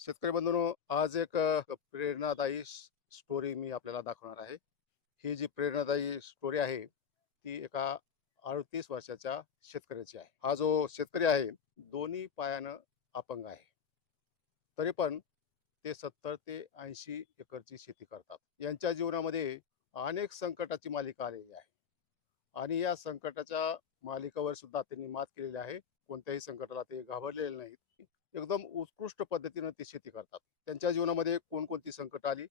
शेतकरी बंधूंनो आज एक प्रेरणादायी स्टोरी मी आपल्याला दाखवणार आहे. ही जी प्रेरणादायी स्टोरी आहे ती एका अडतीस वर्षाच्या शेतकऱ्याची आहे. हा जो शेतकरी आहे दोन्ही पायानं अपंग आहे. तरी पण ते सत्तर ते ऐंशी एकरची शेती करतात. यांच्या जीवनामध्ये अनेक संकटाची मालिका आलेली आहे. आणि या संकटाच्या मालिकावर सुद्धा त्यांनी मात केलेली आहे. कोणत्याही संकटाला ते घाबरलेले नाहीत. एकदम उत्कृष्ट पद्धतीनं ते शेती करतात. त्यांच्या जीवनामध्ये कोणकोणती संकट आली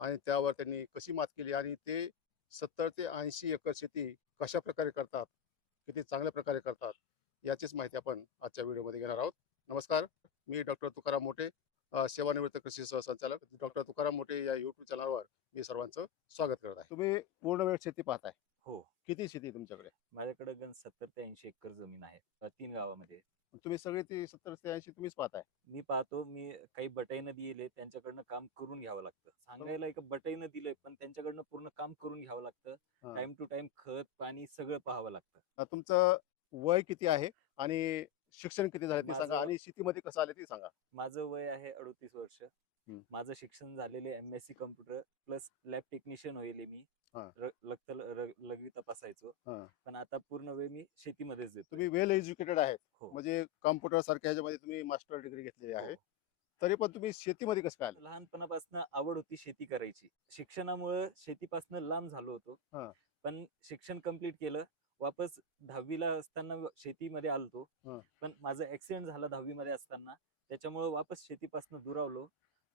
आणि त्यावर त्यांनी कशी मात केली आणि ते सत्तर ते ऐंशी एकर शेती कशा प्रकारे करतात किती चांगल्या प्रकारे करतात याचीच माहिती आपण आजच्या व्हिडिओमध्ये घेणार आहोत. नमस्कार मी डॉक्टर तुकाराम मोठे सेवानिवृत्त कृषी सहसंचालक डॉक्टर तुकाराम मोठे या युट्यूब चॅनलवर मी सर्वांचं स्वागत करत आहे. तुम्ही पूर्ण वेळ शेती पाहताय. हो. किती शेती तुमच्याकडे? माझ्याकडे सत्तर ते ऐंशी एकर जमीन आहे. तीन गावामध्ये. तुम्ही सगळे ती सत्तर ते ऐंशी तुम्हीच पाहताय. मी पाहतो मी काही बटाईनं दिले त्यांच्याकडनं काम करून घ्यावं लागतं. सांगायला एक बटाईनं दिलंय पण त्यांच्याकडनं पूर्ण काम करून घ्यावं लागतं. टाइम टू टाइम खत पाणी सगळं पाहावं लागतं. तुमचं वय किती आहे आणि शिक्षण किती झाले ते सांगा आणि शेतीमध्ये कसं आले ते सांगा. माझं वय आहे अडतीस वर्ष. माझं शिक्षण झालेले M S C computer plus lab technician होईल मी. हा. र- रक्त र- लघवी तपासायचो हा. पण आता पूर्ण वेळ मी शेतीमध्येच देतो तुम्ही वेल एज्युकेटेड आहेत हो. म्हणजे कॉम्प्युटर सारख्या ह्याच्यामध्ये तुम्ही मास्टर डिग्री घेतलेली आहे हो. तरी पण तुम्ही शेतीमध्ये कसं काय आले लहानपणापासून आवड होती शेती करायची शिक्षणामुळे शेतीपासून लांब झालो होतो. पण शिक्षण कंप्लीट केलं वापस दहावीला असताना व- शेतीमध्ये आलतो हा. पण माझं ऍक्सिडेंट झाला दहावीमध्ये असताना त्याच्यामुळे वापस शेतीपासून दुरावलो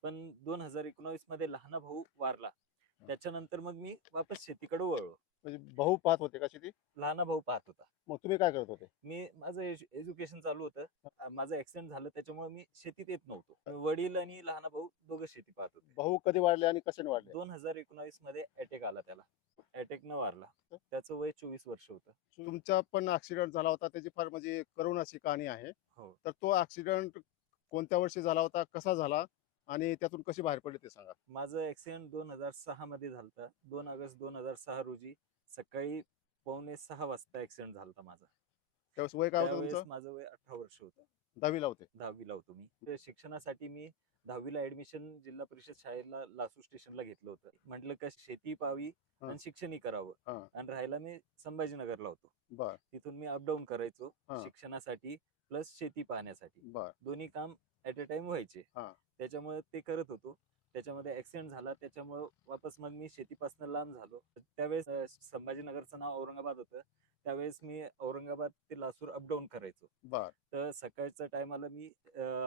पण दोन हजार एकोणावीसमध्ये लहान भाऊ वारला त्याच्यानंतर मग मी वापस शेतीकडे वळलो. म्हणजे भाऊ पाहत होते का शेती? लहान भाऊ पाहत होता. मग तुम्ही काय करत होते? मी माझं एज्युकेशन चालू होतं. माझं ऍक्सिडेंट झालं त्याच्यामुळे मी शेतीत येत नव्हतो. वडील आणि लहान भाऊ दोघं शेती पाहत होते. भाऊ कधी वाढले आणि कशाने वाढले? दोन हजार एकोणावीसमध्ये अटॅक आला त्याला. अटॅक न वारला त्याचं वय चोवीस वर्ष होतं. तुमचा पण ऍक्सिडेंट झाला होता त्याची फार म्हणजे करुणाची कहाणी आहे. हो. तर तो ऍक्सिडेंट कोणत्या वर्षी झाला होता? कसा झाला? आणि त्यातून कशी बाहेर पडली ते सांगा. माझं ऍक्सिडेंट दोन हजार सहा मध्ये झालता. दोन ऑगस्ट दोन हजार सहा रोजी सकाळी पावणे सहा वाजता ऍक्सिडेंट झालता माझा. त्यावेळेस वय काय होतं त्यावेळेस माझं वय अठरा वर्ष होतं. दहावीला होते. दहावीला होतो मी. शिक्षणासाठी मी दहावीला ऍडमिशन जिल्हा परिषद शाळेला लासू स्टेशनला घेतलं होतं. म्हटलं का शेती पाहावी हा. आणि शिक्षणही करावं. हा. आणि राहायला मी संभाजीनगरला होतो. बर. तिथून मी अपडाऊन करायचो. हा. शिक्षणासाठी प्लस शेती पाहण्यासाठी. बर. दोन्ही काम ऍट अ टाइम व्हायचे. हा. त्याच्यामुळे ते करत होतो. त्याच्यामध्ये ऍक्सिडेंट झाला त्याच्यामुळे वापस मग मी शेतीपासून लांब झालो. त्यावेळेस अं, संभाजीनगरचं नाव औरंगाबाद होतं. त्यावेळेस मी औरंगाबाद ते लासूर अपडाऊन करायचो. बर. तर सकाळच्या टायमाला मी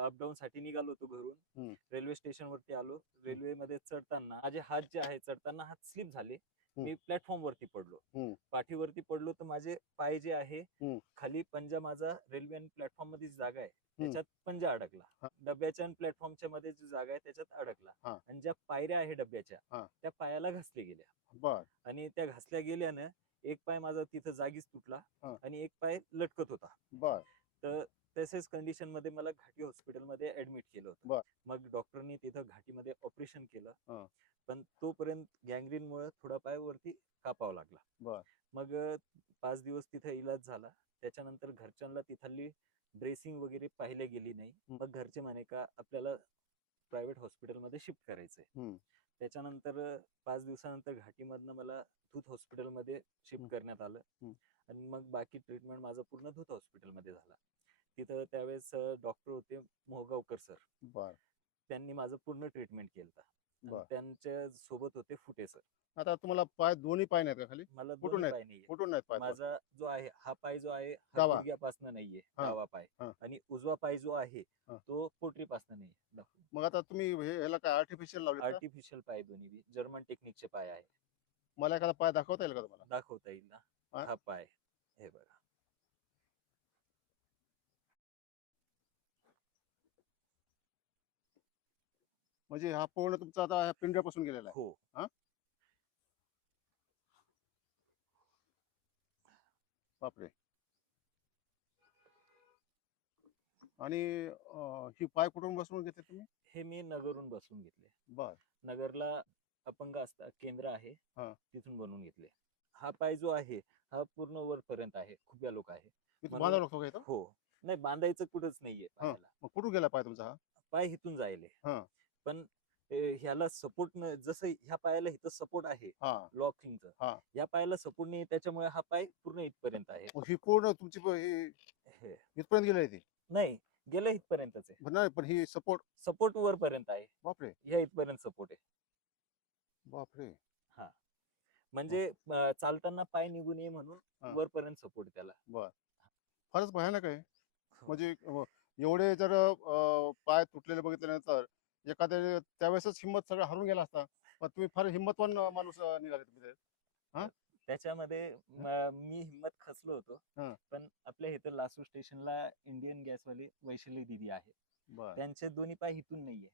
अपडाऊन साठी निघालो होतो हम्म. घरून रेल्वे स्टेशन वरती आलो. रेल्वे मध्ये चढताना माझे हात जे आहे चढताना हात स्लिप झाले. मी प्लॅटफॉर्म वरती पडलो. पाठीवरती पडलो तर माझे पाय जे आहे. खाली पंजा माझा रेल्वे आणि प्लॅटफॉर्ममध्ये जागा आहे. त्याच्यात पंजा अडकला. डब्याच्या आणि प्लॅटफॉर्मच्या मध्ये जी जागा आहे त्याच्यात अडकला. आणि ज्या पायऱ्या आहे डब्याच्या. त्या पायाला घासले गेल्या आणि त्या घासल्या गेल्यानं एक पाय माझा तिथं जागीच तुटला. आणि एक पाय लटकत होता तर तसेच कंडिशनमध्ये मला घाटी हॉस्पिटलमध्ये ऍडमिट केलं बर. होतं मग डॉक्टरनी तिथं घाटीमध्ये ऑपरेशन हा. केलं पण तोपर्यंत गँग्रीन मुळे थोडा पाय वरती कापावा लागला बर. मग अं, पाच दिवस तिथे इलाज झाला त्याच्यानंतर घरच्यांना तिथली ड्रेसिंग वगैरे पाहिले गेली नाही. मग घरचे म्हणे का आपल्याला प्रायव्हेट हॉस्पिटलमध्ये शिफ्ट करायचंय हम्म. त्याच्यानंतर अं, पाच दिवसानंतर घाटीमधनं मला धूत हॉस्पिटलमध्ये हम्म. शिफ्ट करण्यात आलं हम्म. आणि मग बाकी ट्रीटमेंट माझं पूर्ण धूत हॉस्पिटलमध्ये झाला तिथं त्यावेळेस डॉक्टर होते मोहगावकर सर. बर. त्यांनी माझं पूर्ण ट्रीटमेंट केलं त्यांच्यासोबत होते फुटे सर. आता तुम्हाला पाय दोन्ही पाय नाहीत का खाली? मला कुठून कुठून नाहीत पाय माझा जो आहे हा पाय जो आहे हा. गुडघ्यापासनं नाहीये. डावा पाय. आणि उजवा पाय जो आहे. तो पोटरीपासनं दाखव. मग आता तुम्ही ह्याला काय आर्टिफिशियल लावले? आर्टिफिशियल पाय दोन्ही जर्मन टेक्निकचे पाय आहे मला एखादा पाय दाखवता येईल का तुम्हाला? दाखवता येईल ना? हा पाय. हे बघा. म्हणजे हा पूर्ण तुमचा आता ह्या पिंड्यापासून गेलेला आहे. हो. बापरे. आणि अं, ही पाय कुठून बसवून घेतले तुम्ही? हे मी नगरून बसवून घेतले. बर. नगरला अपंग असता केंद्र आहे हा. तिथून बनवून घेतले. हा पाय जो आहे हा पूर्ण वरपर्यंत आहे खुब्या लोक आहे. इथं मला- बांधावं लागतो का? इथं हो. नाही बांधायचं कुठंच नाहीये पायाला. मग कुठून गेला पाय तुमचा हा? पाय हिथून जायले. हा. पण ह्याला सपोर्ट न जसं ह्या पायाला इथं सपोर्ट आहे हा. लॉकिंगचं हा. या पायाला सपोर्ट नाही त्याच्यामुळे हा पाय पूर्ण इथपर्यंत आहे. ही पूर्ण तुमची ही हे. इथपर्यंत गेली ती? नाही गेलं इथपर्यंतच आहे. पण ही सपोर्ट सपोर्ट वर पर्यंत आहे. बापरे! ह्या इथपर्यंत सपोर्ट आहे. बापरे! म्हणजे अ, चालताना पाय निघू नये म्हणून हा. वरपर्यंत सपोर्ट त्याला. बर. फारच भयानक आहे. हो. म्हणजे एवढे जर पाय तुटलेले बघितल्यानंतर एखाद्या त्यावेळेसच हिंमत सगळं हरून गेला असता पण तुम्ही फार हिंमतवान माणूस निघाले तुम्ही. त्याच्यामध्ये म- हिंमत खचलो होतो. हा. पण आपल्या इथं लासू स्टेशनला इंडियन गॅसवाले वैशाली दिदी आहे. बर. त्यांचे दोन्ही पाय हिथून नाहीये.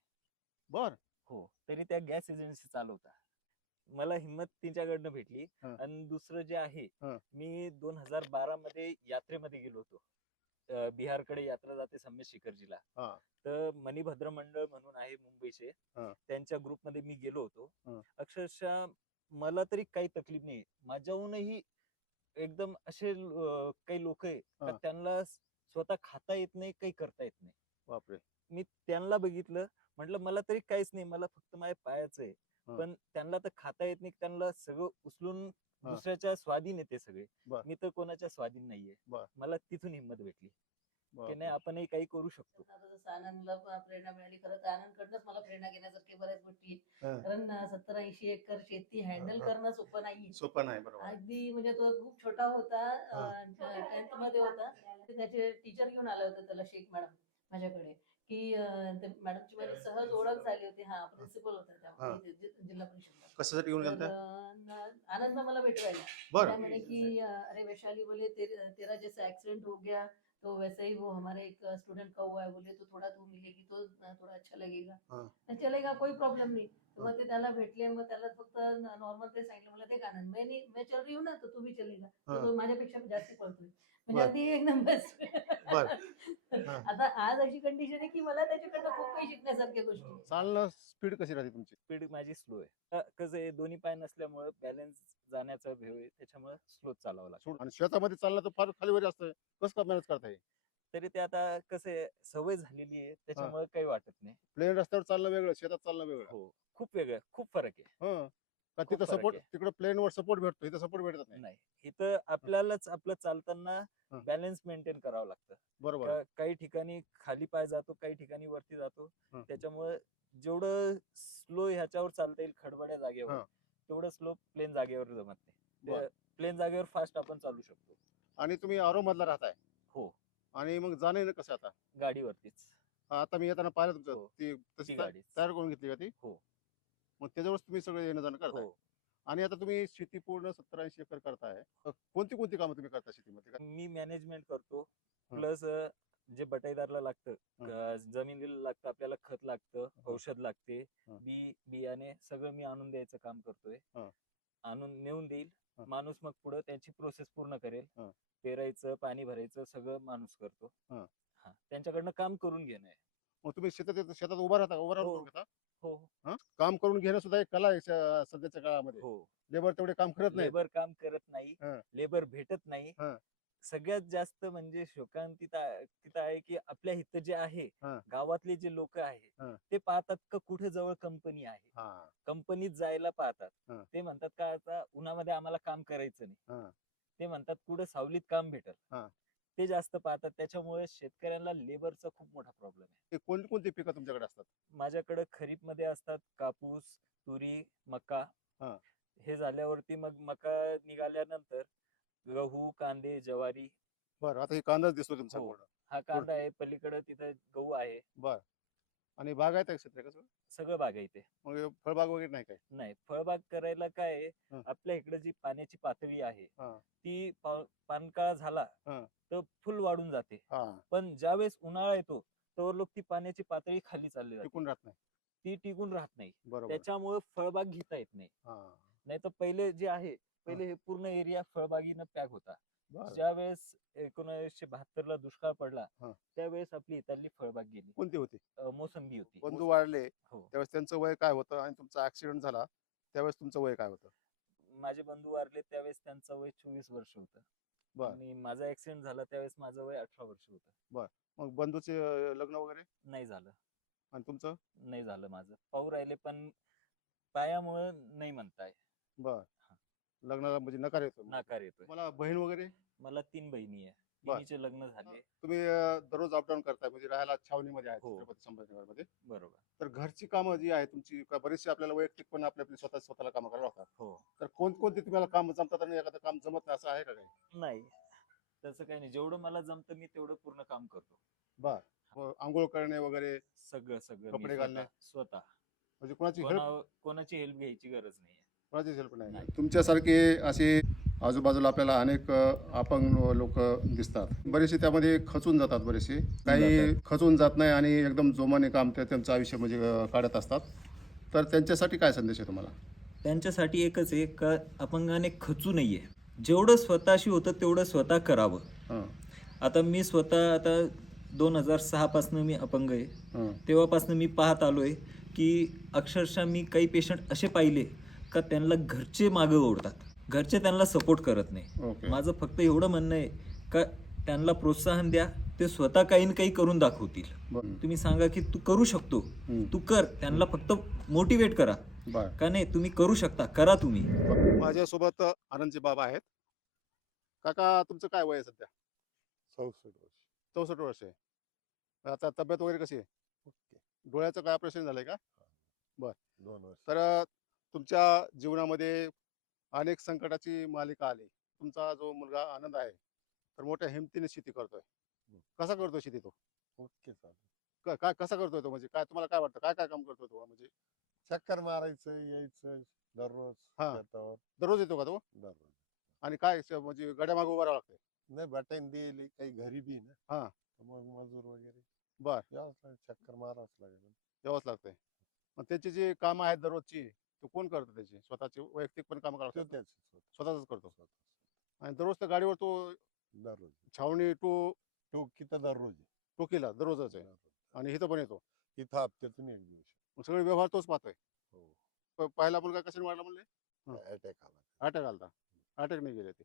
बर. हो तरी त्या गॅस एजन्सी चालवता. मला हिंमत त्यांच्याकडनं भेटली. आणि दुसरं जे आहे. मी दोन हजार बारा मध्ये यात्रेमध्ये गेलो होतो. अं, बिहारकडे यात्रा जाते सम्मेद शिखरजीला हा. तर मणिभद्र मंडळ म्हणून आहे मुंबईचे हा. त्यांच्या ग्रुपमध्ये मी गेलो होतो. अक्षरशः मला तरी काही तकलीफ नाही माझ्याहूनही एकदम असे अं, काही लोक आहे का हा. त्यांना स्वतः खाता येत नाही काही करता येत नाही बापरे मी त्यांना बघितलं म्हटलं मला तरी काहीच नाही मला फक्त माझ्या पायाचं आहे हा. पण त्यांना तर खाता येत नाही त्यांना सगळं उचलून. दुसऱ्याच्या स्वाधीन येते सगळे बर. मी तर कोणाच्या स्वाधीन नाहीये बर. मला तिथून हिंमत भेटली की. नाही आपणही काही करू शकतो आता जसं आनंदला प- प्रेरणा मिळाली खरं तर आनंदकडनंच मला प्रेरणा घेण्यासारखी बऱ्याच गोष्टी आहेत. हा. कारण सत्तर ऐंशी एकर शेती हँडल हा. करणं सोपं नाही सोपं नाही बरोबर अगदी म्हणजे तो खूप छोटा होता. टेन्थमध्ये होता ते त्याचे टीचर घेऊन आले होते त्याला शेख मॅडम माझ्याकडे की मॅडमची माझी सहज ओळख झाली होती. हा प्रिन्सिपल होता. त्या जिल्हा परिषदला कशासाठी घेऊन गेलता? आनंद मला भेटवायला. बर. मैंने कि अरे वैशाली बोले तेरे, तेरा जैसे एक्सीडेंट हो गया. तो वैसे ही वो हमारे एक स्टूडेंट का हुआ है बोले तो थोड़ा तू मिलेगी तो थोड़ा अच्छा लगेगा हाँ. तर चलेगा कोई प्रॉब्लेम नहीं तर. मग ते त्याला भेटले मग त्याला फक्त नॉर्मल ते सांगितलं मला ते आनंद मैं नहीं मैं चल रही हूँ ना तो तू भी चलेगा तर. तो माझ्यापेक्षा जास्त पळतोय म्हणजे. अगदी एकदम बेस्ट बर. आता आज अशी कंडिशन आहे की मला त्याच्याकडनं खूप काही शिकण्यासारख्या गोष्टी. चालणं स्पीड कशी राहते तुमची स्पीड माझी स्लो आहे कसं आहे दोन्ही पाय नसल्यामुळे बॅलन्स जाण्याचा भेव आहे त्याच्यामुळे स्लो चालावं लागतं सोड- आणि शेतामध्ये चालणं तर फार खाली वरी असतं कसं का मॅनेज करता येईल तरी ते आता कसं सवय झालेली आहे त्याच्यामुळे काही वाटत नाही प्लेन रस्त्यावर चालणं वेगळं शेतात चालणं वेगळं हो खूप वेगळं खूप फरक आहे हं. का खूप तिथं फरक सपोर्ट आहे. तिकडे प्लेन वर सपोर्ट भेटतो इथं सपोर्ट भेटत नाही नाही इथं आपल्यालाच आपलं चालताना हं. बॅलन्स मेंटेन करावं लागतं बरोबर आहे. का- काही ठिकाणी खाली पाय जातो काही ठिकाणी वरती जातो हं. त्याच्यामुळे जेवढं स्लो ह्याच्यावर चालता येईल खडबड्या जागेवर हं. तेवढं स्लो प्लेन जागेवर जमत बर. नाही प्लेन जागेवर फास्ट आपण चालू शकतो. आणि तुम्ही आरो मधला राहताय. हो. आणि मग जाणं येणं कसं आता? गाडीवरतीच. आता मी येताना पाहिलं तुमचं हो. ती ती तशी गाडी तयार करून घेतली का ती? हो. मग त्याच्यावरच तुम्ही सगळं येणं जाणं करताय. हो. आणि आता तुम्ही शेती पूर्ण सत्तर ऐंशी एकर करताय. अ, कोणती कोणती कामं तुम्ही करता शेतीमध्ये? मी मॅनेजमेंट करतो. हं. प्लस जे बटाईदारला लागतं जमिनीला लागतं आपल्याला खत लागतं औषध लागते. बी बियाणे सगळं मी आणून द्यायचं काम करतोय. आणून नेऊन देईल. माणूस मग पुढे त्याची प्रोसेस पूर्ण करेल. पेरायचं पाणी भरायचं सगळं माणूस करतो. त्यांच्याकडनं काम करून घेणं आहे. मग तुम्ही शेतात शेतात उभा राहता उभा राहून हो. घेता? हो हं? काम करून घेणं सुद्धा एक कला आहे सध्याच्या काळामध्ये. हो. लेबर तेवढे काम करत नाही लेबर काम करत नाही. लेबर भेटत नाही. सगळ्यात जास्त म्हणजे शोकांतित तिथं आहे की आपल्या इथं जे आहे हं. गावातले जे लोक आहे हं. ते पाहतात का कुठे जवळ कंपनी आहे हा कंपनीत जायला पाहतात हं. ते म्हणतात का आता उन्हामध्ये आम्हाला काम करायचं हं. नाही ते म्हणतात कुठे सावलीत काम भेटल हं. ते जास्त पाहतात त्याच्यामुळे शेतकऱ्यांना लेबरचा खूप मोठा प्रॉब्लेम आहे ते कोणती कोणती पिकं तुमच्याकडे असतात माझ्याकडे खरीपमध्ये असतात कापूस तुरी मका हा. हे झाल्यावरती मग मका निघाल्यानंतर गहू कांदे ज्वारी बरं आता हे कांदाच दिसतो तुमचा हो. पूर्ण हा कांदा आहे पलीकडे तिथं गहू आहे. बर. आणि बागायत आहे क्षेत्र कसं सगळं? बाग आहे इथे. मग हे फळबाग वगैरे नाही काय? नाही फळबाग करायला काय आहे, हं. आपल्या इकडे जी पाण्याची पातळी आहे हा. ती पा- पानकाळा झाला हं. तर फुल वाढून जाते. हा. पण ज्यावेळेस उन्हाळा येतो तर लोक ती पाण्याची पातळी खाली चालली जाते. टिकून राहत नाही. ती टिकून राहत नाही. बरोबर. त्याच्यामुळे फळबाग घेता येत नाही. हा. नाही तर पहिले जे आहे पहिले हे पूर्ण एरिया फळबागीनं पॅक होता. बरं. ज्या वेळेस एकोणीसशे बहात्तर ला दुष्काळ पडला हा. त्यावेळेस आपली इथली फळबाग गेली. कोणती होती? अं, मोसंबी होती. बंधू वाढले हो. त्यावेळेस त्यांचं वय काय होतं आणि तुमचा ऍक्सिडेंट झाला त्यावेळेस तुमचं वय काय होतं? माझे बंधू वारले त्यावेळेस त्यांचं वय चोवीस वर्ष होतं. बर. आणि माझा ऍक्सिडेंट झाला त्यावेळेस माझं वय अठरा वर्ष होतं. मग बंधूचे अं, लग्न वगैरे? नाही झालं. आणि तुमचं? नाही झालं माझं. पाहू राहिले पण पायामुळे नाही म्हणताय. बर. लग्नाला म्हणजे नकार येतो नाकार येतोय. मला बहीण वगैरे? मला तीन बहिणी आहे. बर. तिन्हीचे लग्न झाले. तुम्ही अं, दररोज अपडाऊन करताय म्हणजे राहायला छावणीमध्ये आहे हो. छत्रपती संभाजीनगरमध्ये. बरोबर. तर घरची कामं जी आहे तुमची का बरीचशी आपल्याला वैयक्तिक पण आपली आपली स्वतः स्वतःला कामं करावं लागतात. हो. तर कोणकोणती तुम्हाला काम जमतात आणि एखादं काम जमत नाही असं आहे का काही? नाही. तसं काही नाही. जेवढं मला जमतं मी तेवढं पूर्ण काम करतो. बर. व आंघोळ करणे वगैरे सगळं सगळं. कपडे घालणे? स्वतः- स्वतः. म्हणजे कोणाची हेल्प कोणा कोणाची हेल्प घ्यायची गरज नाही. कोणाचीच हेल्प नाही. तुमच्यासारखे असे आजूबाजूला आपल्याला अनेक अपंग लोक दिसतात. बरेचसे त्यामध्ये खचून जातात बरेचसे. काही खचून जात नाही आणि एकदम जोमाने काम ते त्यांचं आयुष्य म्हणजे काढत असतात. तर त्यांच्यासाठी काय संदेश आहे तुम्हाला? त्यांच्यासाठी एकच आहे का अपंगाने खचू नाहीये जेवढं स्वतःशी होतं तेवढं स्वतः करावं. हां. आता मी स्वतः आता दोन हजार सहापासनं मी अपंग आहे. हां. तेव्हापासून मी पाहत आलोय की अक्षरशः मी काही पेशंट असे पाहिले का त्यांना घरचे मागं ओढतात. घरचे त्यांना सपोर्ट करत नाही. ओके माझं फक्त एवढं म्हणणं आहे का त्यांना प्रोत्साहन द्या. ते स्वतः काही ना काही करून दाखवतील. बरं. तुम्ही सांगा की तू करू शकतो. तू कर. त्यांना फक्त मोटिवेट करा. बर. का नाही? तुम्ही करू शकता. करा तुम्ही. माझ्यासोबत आनंदजी बाबा आहेत. काका तुमचं काय वय आहे सध्या? चौसष्ट वर्ष. चौसष्ट वर्ष आहे. आता तब्येत वगैरे कशी आहे? डोळ्याचं काय ऑपरेशन झालंय का? दोन वर्ष. तर तुमच्या जीवनामध्ये अनेक संकटाची मालिका आली. तुमचा जो मुलगा आनंद आहे तर मोठ्या हिमतीने शेती करतोय. कसा करतोय शेती तो? ओके क- काय कसा करतोय तो म्हणजे काय तुम्हाला काय वाटतं काय काय काम करतोय तो म्हणजे? चक्कर मारायचं यायचं दररोज हा. शेतावर. दररोज येतो का तो? दररोज. आणि काय म्हणजे गड्या मागे उभा राहावं लागतंय? नाही बटन दिली काही घरी बी ना. हा. तर मग मजूर वगैरे. बर. यावंच लागेल, चक्कर मारावंच लागेल. यावंच लागतंय. मग त्याची जी कामं आहेत दररोजची तो कोण करतो त्याची? स्वतःची वैयक्तिक पण कामं तो करावं त्याच स्वतःच करतो. स्वतः. आणि दररोज त्या गाडीवर तो दररोज. छावणी टू टोकी तर दररोज. टोकीला दररोजच आहे. आणि इथं पण येतो. इथं हप्त्यातून एक दिवस. सगळे व्यवहार तोच पाहतोय. हो. पहिला मुलगा कशाने वाढला म्हणले. अटॅक आला. अटॅक आलता. अटॅक नाही गेले ते.